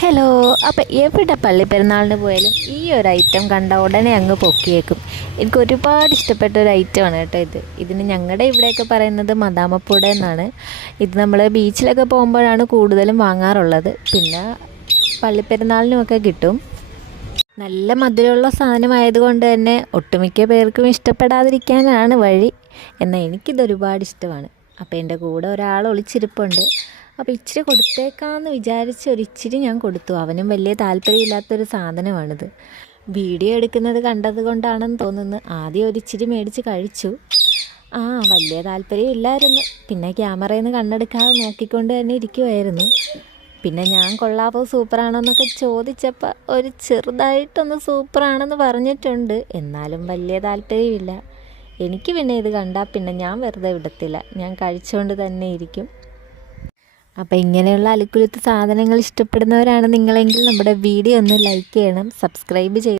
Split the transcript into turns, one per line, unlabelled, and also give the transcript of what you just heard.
Hello അപ്പോൾ എവിടെ പള്ളി പെരുന്നാളിന് പോയാലും ഈ ഒരു ഐറ്റം കണ്ട ഉടനെ അങ്ങ് പൊക്കിയേക്കും. എനിക്ക് ഒരുപാട് ഇഷ്ടപ്പെട്ട ഒരു ഐറ്റം ആണ് കേട്ടോ ഇത്. ഇതിന് ഞങ്ങളുടെ ഇവിടെയൊക്കെ പറയുന്നത് മദാമപ്പൂട എന്നാണ്. ഇത് നമ്മൾ ബീച്ചിലൊക്കെ പോകുമ്പോഴാണ് കൂടുതലും വാങ്ങാറുള്ളത്. പിന്നെ പള്ളിപ്പെരുന്നാളിനുമൊക്കെ കിട്ടും. നല്ല മധുരമുള്ള സാധനമായതുകൊണ്ട് തന്നെ ഒട്ടുമിക്ക പേർക്കും ഇഷ്ടപ്പെടാതിരിക്കാനാണ് വഴി. എന്നാൽ എനിക്കിത് ഒരുപാട് ഇഷ്ടമാണ്. അപ്പോൾ എന്റെ കൂടെ ഒരാൾ ഒളിച്ചിരിപ്പുണ്ട്. അപ്പോൾ ഇച്ചിരി കൊടുത്തേക്കാമെന്ന് വിചാരിച്ച് ഒരു ഇച്ചിരി ഞാൻ കൊടുത്തു. അവനും വലിയ താല്പര്യമില്ലാത്തൊരു സാധനമാണിത്. വീഡിയോ എടുക്കുന്നത് കണ്ടത് കൊണ്ടാണെന്ന് തോന്നുന്നു. ആദ്യം ഒരു ഇച്ചിരി മേടിച്ച് കഴിച്ചു. ആ വലിയ താല്പര്യം ഇല്ലായിരുന്നു. പിന്നെ ക്യാമറയിൽ നിന്ന് കണ്ണെടുക്കാതെ നോക്കിക്കൊണ്ട് തന്നെ ഇരിക്കുമായിരുന്നു പിന്നെ ഞാൻ കൊള്ളാപ്പോൾ സൂപ്പറാണോ എന്നൊക്കെ ചോദിച്ചപ്പോൾ ഒരു ചെറുതായിട്ടൊന്ന് സൂപ്പറാണെന്ന് പറഞ്ഞിട്ടുണ്ട്. എന്നാലും വലിയ താല്പര്യമില്ല. എനിക്ക് പിന്നെ ഇത് കണ്ടാൽ പിന്നെ ഞാൻ വെറുതെ വിടത്തില്ല. ഞാൻ കഴിച്ചുകൊണ്ട് തന്നെ ഇരിക്കും. അപ്പോൾ ഇങ്ങനെയുള്ള അലുക്കുലുത്ത് സാധനങ്ങൾ ഇഷ്ടപ്പെടുന്നവരാണ് നിങ്ങളെങ്കിൽ നമ്മുടെ വീഡിയോ ഒന്ന് ലൈക്ക് ചെയ്യണം സബ്സ്ക്രൈബ് ചെയ്യണം.